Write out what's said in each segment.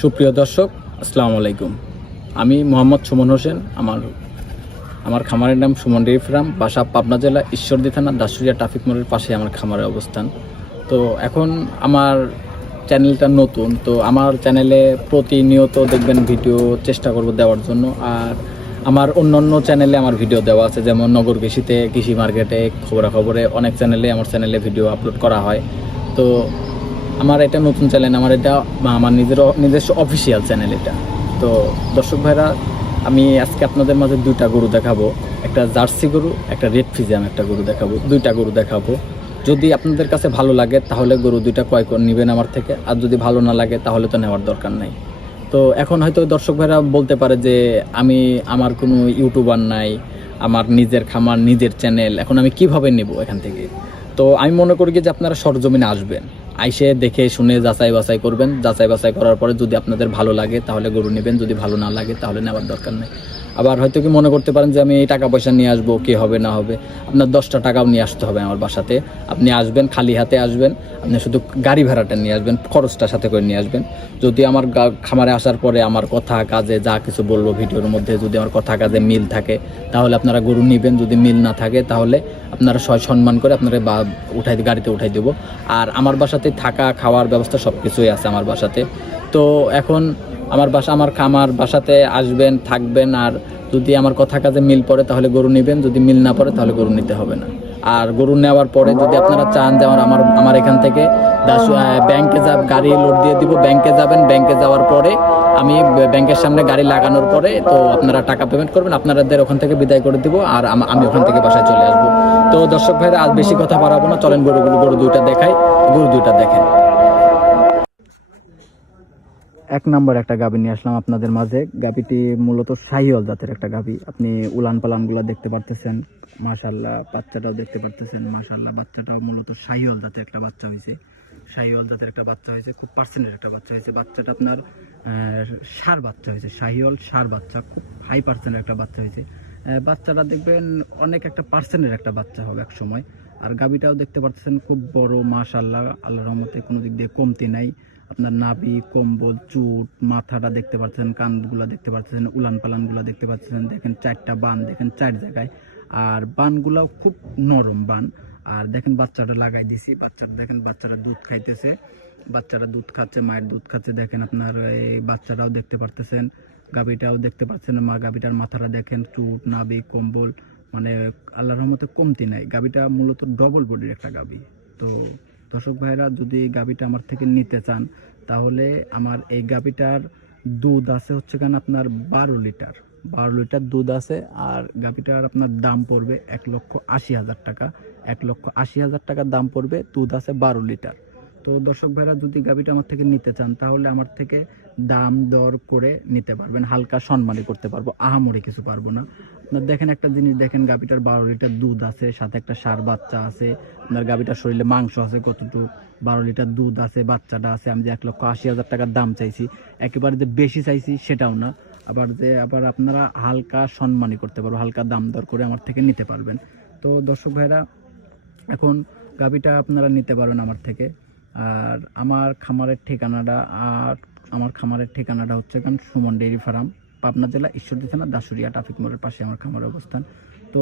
সুপ্রিয় দর্শক, আসসালামু আলাইকুম। আমি মোহাম্মদ সুমন হোসেন, আমার আমার খামারের নাম সুমন ফার্ম বাসা পাবনা জেলা ঈশ্বরদী থানা দাসুরিয়া ট্রাফিক মোড়ের পাশে আমার খামারের অবস্থান। তো এখন আমার চ্যানেলটা নতুন, তো আমার চ্যানেলে প্রতিনিয়ত দেখবেন ভিডিও চেষ্টা করব দেওয়ার জন্য। আর আমার অন্য অন্য চ্যানেলে আমার ভিডিও দেওয়া আছে, যেমন নগর কৃষিতে, কৃষি মার্কেটে, খবরাখবরে অনেক চ্যানেলে আমার চ্যানেলে ভিডিও আপলোড করা হয়। তো আমার এটা নতুন চ্যানেল আমার এটা আমার নিজের নিজস্ব অফিসিয়াল চ্যানেল এটা। তো দর্শক ভাইরা, আমি আজকে আপনাদের মাঝে দুইটা গরু দেখাবো। একটা জার্সি গরু, একটা রেড ফিজিয়াম একটা গরু দেখাবো। দুইটা গরু দেখাবো। যদি আপনাদের কাছে ভালো লাগে, তাহলে গরু দুইটা ক্রয় করে, নেবেন আমার থেকে। আর যদি ভালো না লাগে, তাহলে তো নেওয়ার দরকার নাই। তো এখন হয়তো দর্শক ভাইরা বলতে পারে যে, আমি আমার কোনো ইউটিউবার নাই, আমার নিজের খামার, নিজের চ্যানেল এখন আমি কীভাবে নেব এখান থেকে? তো আমি মনে করি যে আপনারা সরজমিনে আসবেন। আইসে দেখে শুনে যাচাই বাছাই করবেন। যাচাই বাছাই করার পরে যদি আপনাদের ভালো লাগে তাহলে গরু নেবেন, যদি ভালো না লাগে তাহলে নেওয়ার দরকার নেই। আবার হয়তো কি মনে করতে পারেন যে আমি এই টাকা পয়সা নিয়ে আসব, কি হবে, না হবে? আপনার দশটা টাকাও নিয়ে আসতে হবে আমার বাসাতে। আপনি আসবেন, খালি হাতে আসবেন, আপনি শুধু গাড়ি ভাড়াটা নিয়ে আসবেন, খরচটা সাথে করে নিয়ে আসবেন। যদি আমার খামারে আসার পরে আমার কথা, কাজে যা কিছু বলব ভিডিওর মধ্যে, যদি আমার কথা, কাজে মিল থাকে, তাহলে আপনারা গরু নেবেন। যদি মিল না থাকে, তাহলে আপনারা সয় সম্মান করে আপনারা বা, উঠাই, গাড়িতে উঠাই দেবো। আর আমার বাসাতে থাকা, খাওয়ার ব্যবস্থা সব কিছুই আছে আমার বাসাতে। তো এখন আমার বাসা, আমার খামার বাসাতে আসবেন, থাকবেন আর যদি আমার কথা কাজে মিল পড়ে তাহলে গরু নেবেন, যদি মিল না পড়ে তাহলে গরু নিতে হবে না। আর গরু নেওয়ার পরে যদি আপনারা চান যে আমার আমার এখান থেকে ব্যাংকে যাব গাড়ি লোড দিয়ে দিব, ব্যাংকে যাবেন, ব্যাংকে যাওয়ার পরে আমি ব্যাংকের সামনে গাড়ি লাগানোর পরে তো আপনারা টাকা পেমেন্ট করবেন আপনাদের ওখান থেকে বিদায় করে দিব আর আমি ওখান থেকে বাসায় চলে আসব। তো দর্শক ভাইরা আজ বেশি কথা বাড়াবো না, চলেন গরুগুলো, গরু দুইটা দেখাই, গরু দুইটা দেখেন। এক নম্বর একটা গাভী নিয়ে আসলাম আপনাদের মাঝে। গাভীটি মূলত শাহিওয়াল জাতের একটা গাভী আপনি উলান পালানগুলো দেখতে পারতেছেন মাশাল্লাহ বাচ্চাটাও দেখতে পারতেছেন মাশাল্লাহ বাচ্চাটাও মূলত শাহিওয়াল জাতের একটা বাচ্চা হয়েছে শাহিওয়াল জাতের একটা বাচ্চা হয়েছে খুব পার্সেন্টের একটা বাচ্চা হয়েছে বাচ্চাটা আপনার সার বাচ্চা হয়েছে শাহিওয়াল সার বাচ্চা, খুব হাই পার্সেন্টের একটা বাচ্চা হয়েছে বাচ্চাটা দেখবেন অনেক একটা পার্সেন্টের একটা বাচ্চা হবে এক সময় আর গাভীটাও দেখতে পাচ্ছেন খুব বড় মাশাল্লাহ আল্লাহর রহমতে কোনো দিক দিয়ে কমতি নাই। আপনার নাভি, কম্বল, চুট, মাথাটা দেখতে পাচ্ছেন কানগুলা দেখতে পাচ্ছেন উলান পালানগুলা দেখতে পাচ্ছেন দেখেন চারটা বান, দেখেন চার জায়গায়। আর বানগুলাও খুব নরম বান। আর দেখেন বাচ্চাটা লাগাই দিছি, বাচ্চাটা দেখেন, বাচ্চারা দুধ খাইতেছে। বাচ্চারা দুধ খাচ্ছে, মায়ের দুধ খাচ্ছে, দেখেন আপনার এই বাচ্চাটাও দেখতে পারতেছেন। গাভীটাও দেখতে পাচ্ছেন মা গাভীটার মাথাটা দেখেন, চুট, নাভি, কম্বল। মানে আল্লাহর রহমতে কমতি নাই। গাভীটা মূলত ডবল বডির একটা গাভী তো দর্শক ভাইরা, যদি গাভীটা আমার থেকে নিতে চান, তাহলে আমার এই গাভীটার দুধ আছে হচ্ছে কেন আপনার বারো লিটার। বারো লিটার দুধ আছে আর গাভীটার আপনার দাম পড়বে এক লক্ষ আশি হাজার টাকা। এক লক্ষ আশি হাজার টাকার দাম পড়বে, দুধ আছে বারো লিটার। তো দর্শক ভাইরা, যদি গাভীটা আমার থেকে নিতে চান, তাহলে আমার থেকে দাম দর করে নিতে পারবেন। হালকা সম্মানই করতে পারব, আহামরি কিছু পারব না। আপনার দেখেন একটা জিনিস, দেখেন গাভীটার বারো লিটার দুধ আছে, সাথে একটা সার বাচ্চা আছে। আপনার গাভীটার শরীরে মাংস আছে কতটুকু, বারো লিটার দুধ আছে, বাচ্চাটা আছে, আমি যে এক লক্ষ আশি হাজার টাকার দাম চাইছি। একেবারে যে বেশি চাইছি সেটাও না, আবার যে, আবার আপনারা হালকা সম্মানই করতে পারব, হালকা দাম দর করে আমার থেকে নিতে পারবেন। তো দর্শক ভাইরা, এখন গাভীটা আপনারা নিতে পারবেন আমার থেকে। আর আমার খামারের ঠিকানাটা আর আমার খামারের ঠিকানাটা হচ্ছে কারণ সুমন ডেয়ারি ফার্ম, পাবনা জেলা ঈশ্বরদী থানা দাসুরিয়া ট্রাফিক মোড়ের পাশে আমার খামারের অবস্থান। তো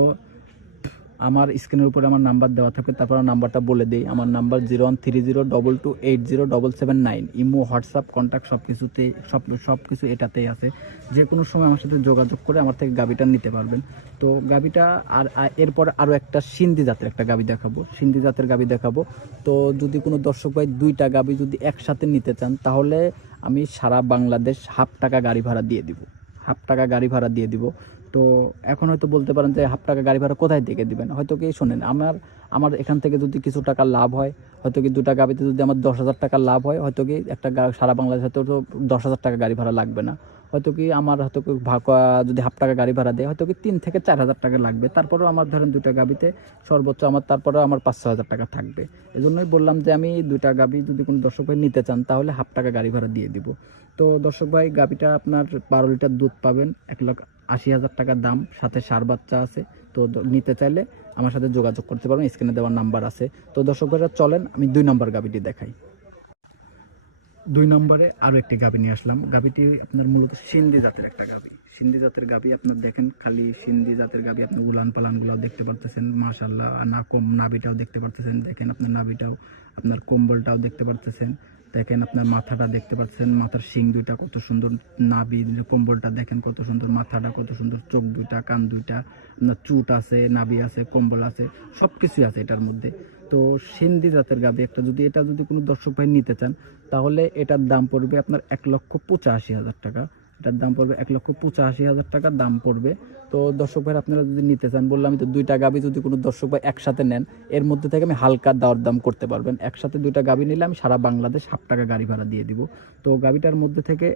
আমার স্ক্রিনের উপরে আমার নাম্বার দেওয়া থাকবে তারপর নাম্বারটা বলে দিই। আমার number zero one three zero double two eight zero double seven nine. Imo, WhatsApp contact সব কিছুতে, সব সব কিছু এটাতেই আছে। যে কোনো সময় আমার সাথে যোগাযোগ করে আমার থেকে গাবিটা নিতে পারবেন। তো গাবিটা আর এরপর আরও একটা সিন্ধি জাতের একটা গাবি দেখাবো। সিন্ধি জাতের গাবি দেখাবো। তো যদি কোনো দর্শক ভাই দুইটা গাবি যদি একসাথে নিতে চান, তাহলে আমি সারা বাংলাদেশ হাফ টাকা গাড়ি ভাড়া দিয়ে দিব। হাফ টাকা গাড়ি ভাড়া দিয়ে দিব। তো এখন হয়তো বলতে পারেন যে হাফ টাকা গাড়ি ভাড়া কোথায় থেকে দেবেন? হয়তো কি শোনেন, আমার আমার এখান থেকে যদি কিছু টাকা লাভ হয়, হয়তো কি দুটা গাড়িতে যদি আমার দশ হাজার টাকা লাভ হয়, হয়তো কি একটা সারা বাংলাদেশ হয়তো তো দশ হাজার টাকা গাড়ি ভাড়া লাগবে না। হয়তো কি আমার, হয়তো ভাগ যদি হাফ টাকা গাড়ি ভাড়া দেয়, হয়তো কি তিন থেকে চার হাজার টাকা লাগবে। তারপরেও আমার ধরেন দুটা গাবিতে সর্বোচ্চ আমার, তারপরেও আমার পাঁচ ছ হাজার টাকা থাকবে। এজন্যই বললাম যে আমি দুটা গাবি যদি কোনো দর্শক নিতে চান, তাহলে হাফ টাকা গাড়ি ভাড়া দিয়ে দিব। তো দর্শক ভাই গাবিটা আপনার বারো লিটার দুধ পাবেন, এক লক্ষ আশি হাজার টাকার দাম, সাথে সার বাচ্চা আছে। তো নিতে চাইলে আমার সাথে যোগাযোগ করতে পারবেন, স্ক্রিনে দেওয়ার নাম্বার আছে। তো দর্শক ভাইরা, চলেন, আমি দুই নম্বর গাবিটি দেখাই। দুই নম্বরে আরও একটি গাভী নিয়ে আসলাম। গাভীটি আপনার মূলত সিন্ধি জাতের একটা গাভী। সিন্ধি জাতের গাভী আপনার দেখেন, খালি সিন্ধি জাতের গাভী, আপনি উলান পালানগুলো দেখতে পারতেছেন মাশাল্লাহ আর না কম নাভিটাও দেখতে পারতেছেন, দেখেন আপনার নাভিটাও, আপনার কম্বলটাও দেখতে পারতেছেন। দেখেন আপনার মাথাটা দেখতে পাচ্ছেন, মাথার শিং দুইটা কত সুন্দর নাভি, কম্বলটা দেখেন কত সুন্দর, মাথাটা কত সুন্দর, চোখ দুইটা, কান দুইটা, আপনার চুট আছে নাবি আছে, কম্বল আছে সব কিছুই আছে এটার মধ্যে। তো সিন্ধি জাতের গাবি একটা, যদি এটা যদি কোনো দর্শক ভাই নিতে চান, তাহলে এটার দাম পড়বে আপনার এক লক্ষ পঁচাশি হাজার টাকা। এটার দাম পড়বে এক লক্ষ পঁচাশি হাজার টাকা দাম পড়বে। তো দর্শক ভাই, আপনারা যদি নিতে চান, বললাম তো দুইটা গাবি যদি কোনো দর্শক ভাই একসাথে নেন, এর মধ্যে থেকে আমি হালকা দর দাম করতে পারবেন। একসাথে দুইটা গাবি নিলে আমি সারা বাংলাদেশ হাফ টাকা গাড়ি ভাড়া দিয়ে দিব। তো গাবিটার মধ্যে থেকে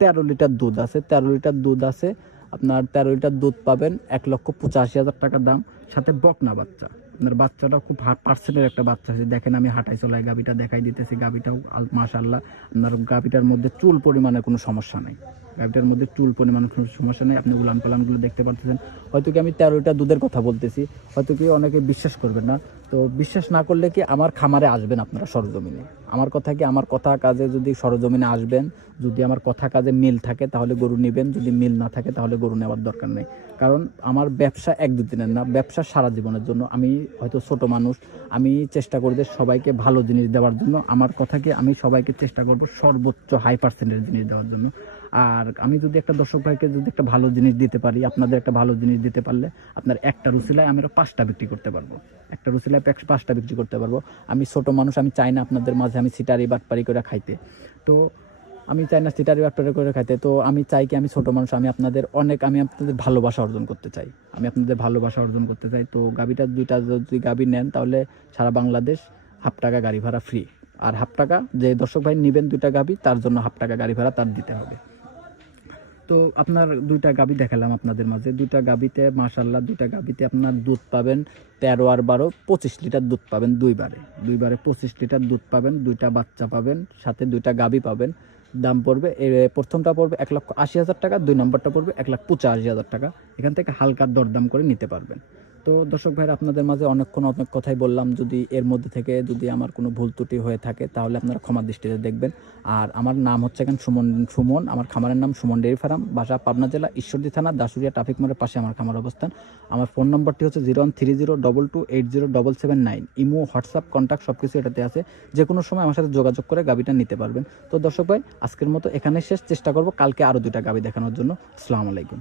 তেরো লিটার দুধ আছে, তেরো লিটার দুধ আছে, আপনার তেরো লিটার দুধ পাবেন এক লক্ষ পঁচাশি হাজার টাকা দাম। সাথে বকনা বাচ্চা, আপনার বাচ্চাটা খুব হাট পার্সেন্টের একটা বাচ্চা আছে। দেখেন আমি হাঁটাই চলাই গাবিটা দেখাই দিতেছি, গাবিটাও মাশাল্লাহ আপনার গাবিটার মধ্যে চুল পরিমাণে কোনো সমস্যা নেই। গাবিটার মধ্যে চুল পরিমাণে কোনো সমস্যা নেই। আপনি উলান পালানগুলো দেখতে পাচ্ছেন হয়তো কি আমি তেরো লিটার দুধের কথা বলতেছি, হয়তো কি অনেকে বিশ্বাস করবেন না। তো বিশ্বাস না করলে কি আমার খামারে আসবেন আপনারা সরজমিনে? আমার কথা কি আমার কথা কাজে যদি সরজমিনে আসবেন, যদি আমার কথা কাজে মিল থাকে তাহলে গরু নেবেন, যদি মিল না থাকে তাহলে গরু নেওয়ার দরকার নেই। কারণ আমার ব্যবসা এক দু দিনের না, ব্যবসা সারা জীবনের জন্য। আমি হয়তো ছোট মানুষ, আমি চেষ্টা করি যে সবাইকে ভালো জিনিস দেওয়ার জন্য। আমার কথা কি আমি সবাইকে চেষ্টা করব সর্বোচ্চ হাই পার্সেন্টের জিনিস দেওয়ার জন্য। আর আমি যদি একটা দর্শক ভাইকে যদি একটা ভালো জিনিস দিতে পারি, আপনাদের একটা ভালো জিনিস দিতে পারলে আপনার একটা রুসিলায় আমি পাঁচটা বিক্রি করতে পারব। একটা রুসিলায় পাঁচটা বিক্রি করতে পারব। আমি ছোট মানুষ, আমি চাই না আপনাদের মাঝে আমি সিটারি বাটপারি করে খাইতে। তো আমি চাই না সিটারি বাটপারি করে খাইতে। তো আমি চাই কি আমি ছোট মানুষ, আমি আপনাদের অনেক, আমি আপনাদের ভালোবাসা অর্জন করতে চাই। আমি আপনাদের ভালোবাসা অর্জন করতে চাই। তো গাবিটা, দুইটা যদি গাবি নেন তাহলে সারা বাংলাদেশ হাফ টাকা গাড়ি ভাড়া ফ্রি আর হাফ টাকা, যে দর্শক ভাই নেবেন দুইটা গাবি, তার জন্য হাফ টাকা গাড়ি ভাড়া তার দিতে হবে। তো আপনার দুইটা গাবি দেখালাম আপনাদের মাঝে। দুইটা গাবিতে মাশাল্লাহ দুইটা গাবিতে আপনার দুধ পাবেন তেরো আর বারো, পঁচিশ লিটার দুধ পাবেন দুইবারে। দুইবারে পঁচিশ লিটার দুধ পাবেন, দুইটা বাচ্চা পাবেন, সাথে দুইটা গাবি পাবেন। দাম পড়বে প্রথমটা পড়বে এক লক্ষ আশি হাজার টাকা, দুই নম্বরটা পড়বে এক লাখ পঁচাশি হাজার টাকা। এখান থেকে হালকা দরদাম করে নিতে পারবেন। তো দর্শক ভাইরা, আপনাদের মাঝে অনেকক্ষণ অনেক কথাই বললাম। যদি এর মধ্যে থেকে যদি আমার কোনো ভুল ত্রুটি হয়ে থাকে, তাহলে আপনারা ক্ষমা দৃষ্টিতে দেখবেন। আর আমার নাম হচ্ছে এখন সুমন সুমন। আমার খামারের নাম সুমন ডেয়ারি ফার্ম, বাসা পাবনা জেলা, ঈশ্বরদী থানা দাসুরিয়া ট্রাফিক মোড়ের পাশে আমার খামার অবস্থান। আমার ফোন নম্বরটি হচ্ছে zero one three zero double two eight zero double seven nine. Imo, WhatsApp contact সব কিছু এটাতে আছে। যে কোনো সময় আমার সাথে যোগাযোগ করে গাবিটা নিতে পারবেন। তো দর্শক ভাই, আজকের মতো এখানে শেষ। চেষ্টা করব কালকে আরও দুইটা গাবি দেখানোর জন্য। আসসালামু আলাইকুম।